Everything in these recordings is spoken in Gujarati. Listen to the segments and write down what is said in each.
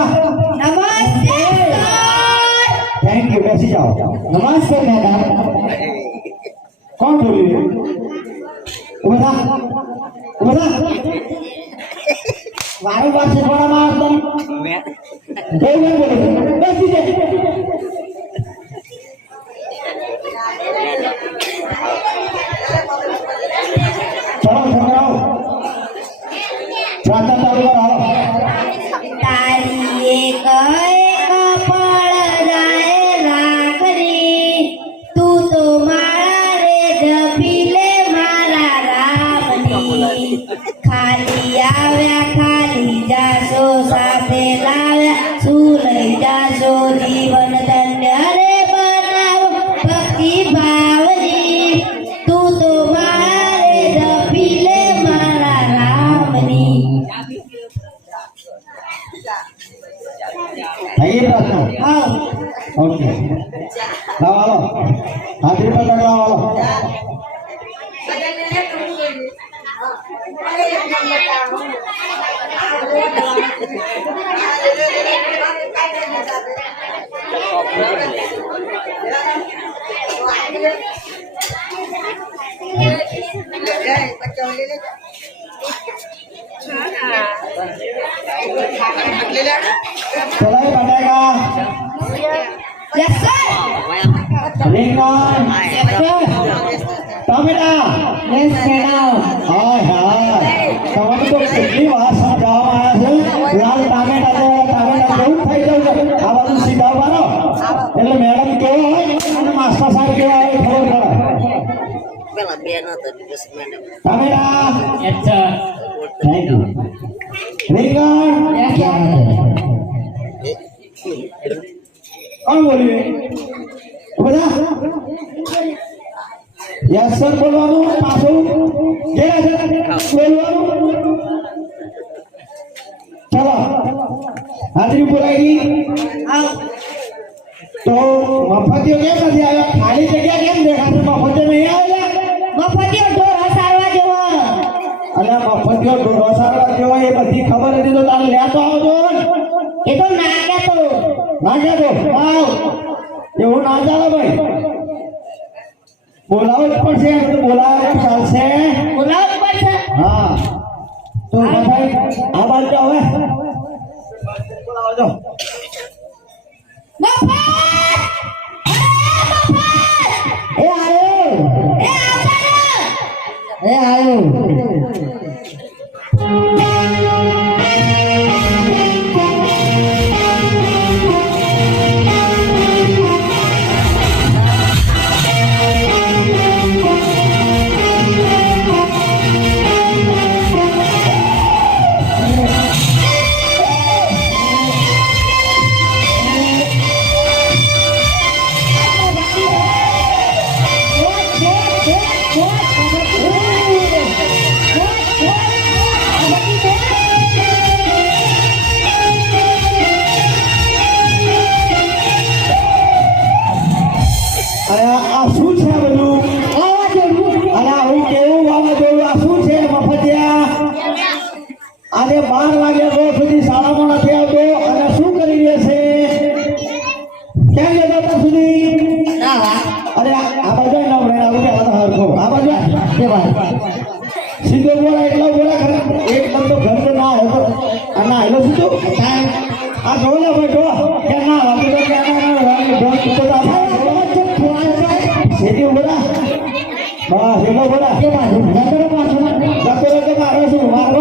નમસ્તે થેન્ક યુ બેસી જાઓ નમસ્તે મેડમ કોણ થા વારંવાર શીખવાડવામાં આવે તને બહુ ના બોલે બેસી ખાલી આવ્યા ખાલી જાશો સાથે લાવ્યા. શું લઈ જાશો? જીવન ધન્ય રે બનાવો ભક્તિ ભાવની. તું તો મારા જપી લે મારા રામની. થઈ ઓકે. લાવો હાજરી પર લાવો. Lincoln, Tomita, yes, now. Oh, yeah. તમને તો કેટલી વાર સમજાવવામાં આવ્યા છે. લાલ ટામેટા તો ટામેટા જેવું થઈ જાય છે. આ બધું શીખવવાનો એટલે મેડમ કેવો હોય? અને માસ્ટર સાહેબ કેવા હોય? ખબર પડે. કોણ બોલ્યું બધા યસ સર બોલવાનું પાછું ગયા છે બોલવાનું. ચલો હાજરી બોલાવી. તો મફતિયો કેમ નથી આવ્યા? ખાલી જગ્યા કેમ દેખાશે મફતિયો નહીં આવેલા મફતિયો ઢોર હસારવા જેવો. અને મફતિયો ઢોરો હસારવા જેવો એ બધી ખબર હતી તો તારે લેતો આવજો એ તો ના તો. ના તો? આવ એવું ના ચાલે ભાઈ. બોલાવો જ પડશે તો બોલાવો ચાલશે બોલાવવું પડશે. હા. તો ભાઈ આ બાજુ હવે. બોલાવો જો એ આયો. એ આયો. આજે બાર વાગ્યા તો સુધી શાળામાં નથી આવતો. અને શું કરી રહ્યા છે? કેમ જતો હતા સુધી? અરે આ બાજુ ન ભણે આવું કે આ તો હરખો આ બાજુ કે સીધો બોલા એટલો બોલા ખરા. એક નંબર તો ઘર તો ના હતો આ ના આવ્યો સીધો આ જો ને ભાઈ જો કે ના વાપી તો કે ના વાપી ડોન તો તો સીધી બોલા. બસ એટલો બોલા. કે તો મારો શું બોલાય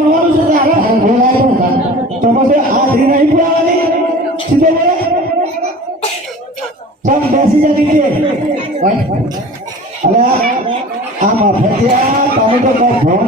તો પછી આ ધરી નહીં પુરાવાની. સીધો બોલા. ચમ બેસી જા નીચે. અરે આ મફતિયા તમે તો કઈ ફોન